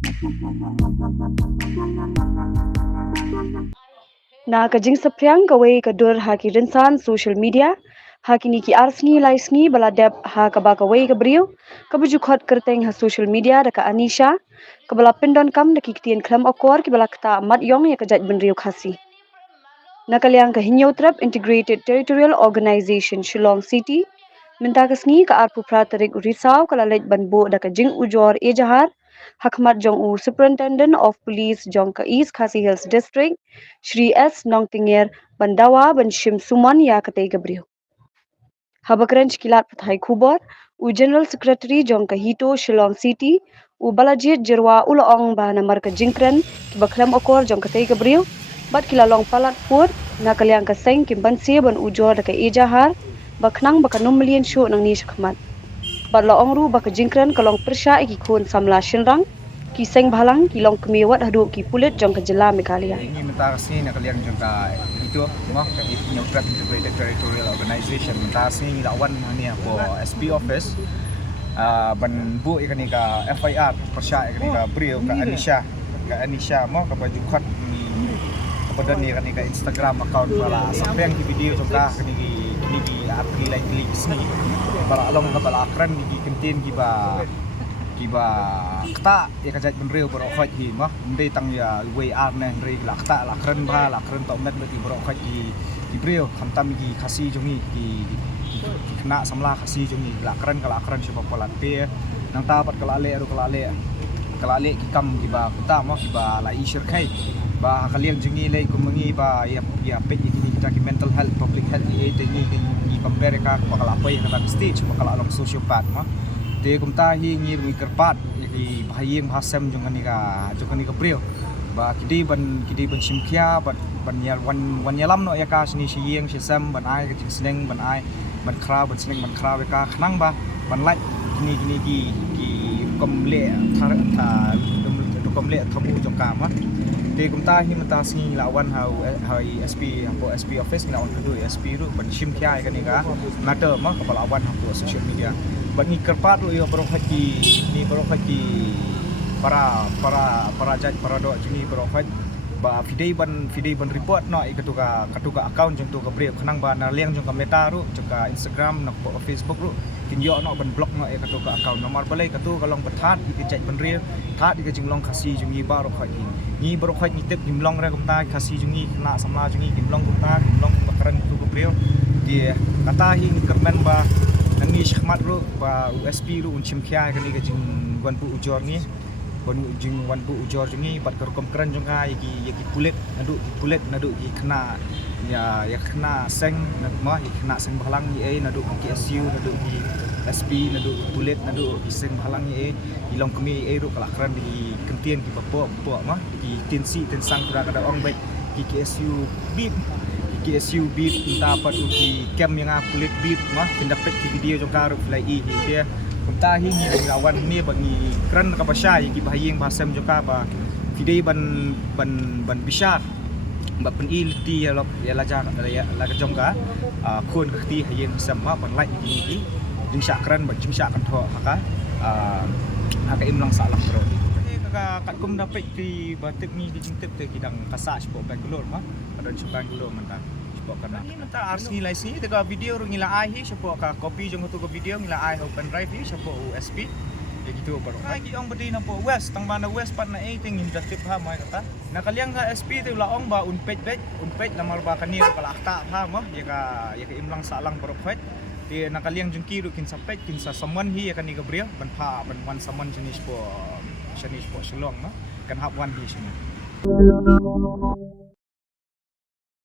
Na kajing sapryang kawai kadur haki rinsan social media haki niki arsni laisni baladep ha kaba kawai kabriu kabujukot kerteng ha social media daka Anisha kabala pindon kam daki kitien klam okor kibala kata mat yong ya kajat benriu khasi na kalyang ka hinyotrap integrated territorial organization Shillong City minta kasngi ka arpu pratarik risau kala lej banbo daka jing ujor ejahar Hakmat Jong U Superintendent of Police Jong ka East Khasi Hills District Shri S Nongtinger Bandawa Banshim Suman ya katai gabriu Habakran kilat pathai khubor u General Secretary Jong ka Hito Shillong City u Balajit Jirwa ulaong bahana marka jingkran ki baklam okor Jong katai gabriu bat kilalong palat pur na kalyang ka seng kimbansi ban ujor daka ejahar baknang baka 9 million shu nang ni shakmat bat laong ru baka jingkran kalong persya ki khun samla shinrang ki seng balang ki long kemiwat hadu ki pulit Jong ka jela Meghalaya ini mentara sini nak kalian juga itu mah kan itu integrated territorial organization mentara sini lawan ni apa SP office ban bu ikan ka FIR persya ikan ka brio ka Anisha mah ka baju kat ni kepada ni kan ka Instagram account bala sampai yang video juga ni arti lain di sini bala along ka bala akran di kentin giba kata ya kajat benreu berokhat hi mah ndai tang ya WR ne ndai lakta lakren to met di berokhat di breu khamtam gi khasi jongi ki kena samla khasi jongi lakren sebab polat pe nang ta pat kalale ki kam ki ba kata mah ki ba la isir khai ba kalian jongi lai kumengi ba ya pe kita ki mental health public health ni compare ka bakal apa yang kata stage bakal along sociopath mah te kumta hi ngir wi kerpat ki bahayeng bahasam jongani ka brio ba kidi ban simkhia ban ya wan yalam no ya ka sini siyeng sisam ban ai ka seneng ban ai ban kra ban seneng ban kra ka khnang ba ban laj kini ki komle thar tha komle thabu jongka ma te kumta hi mata sini lawan hai SP office lawan kedu SP ru ban simkhia ka matter ma kepala awan ha social media bani kerpat yo berokhaji para jaj para do jini berokhaj ba fidei ban report no ikatuka account jong tu ka breu khnang ba na leng jong ka meta ru jong ka Instagram na Facebook ru kinyo no ban block no ikatuka account nomor balai katu kalong bethat iki jaj ban re that iki jinglong khasi jongi ba rokhaj ni berokhaj ni tep jimlong re kumta khasi jongi kena samla jongi jimlong kumta jimlong bakran tu ka breu dia kata hi kermen ba Ani shkhmat ru ba USP ru unchim khia kan ni jing wan bu ujor ni banu jing wan bu ujor ni bat kerkom keren jong ka yaki pulet nadu ki kena ya kena seng nak ma kena seng balang ni nadu KSU nadu ki SP nadu pulet nadu ki seng balang ni ilong kemi ru kala keren di kentien ki papo ma ki tensi tensang kada ong baik ki KSU bib KSU beat entah apa tu di camp yang kulit beat mah pendapat di video jong karu fly dia entah ini lawan ni bagi keren kapasya ki bahayeng bahasam jong ka ba video ban bisa ba pen ilti ya la jong ka khon khti hayeng sama ban like ni jing syak keren ba jing syak kan tho haka haka imlang salah bro kat kum dapat di batik ni di jingtip te kidang kasak sport Bangalore mah ada di Bangalore mentang sport kana ni mentang ars nilai sini tega video ru ngila ai hi sport ka copy jong tu ke video ngila ai open drive hi sport USB ya gitu baru lagi ong bedi na po west tang mana west pat na 18 in tip ha mai kata na kaliang ka SP te laong ba unpage lamar ba kanir kala akta ha mah ya ka imlang salang baru khat ti nakaliang jong kiru kin sapet kin sa someone hi ya kan ni gabriel ban pha ban wan someone jenis po Shillong kan hab one di sini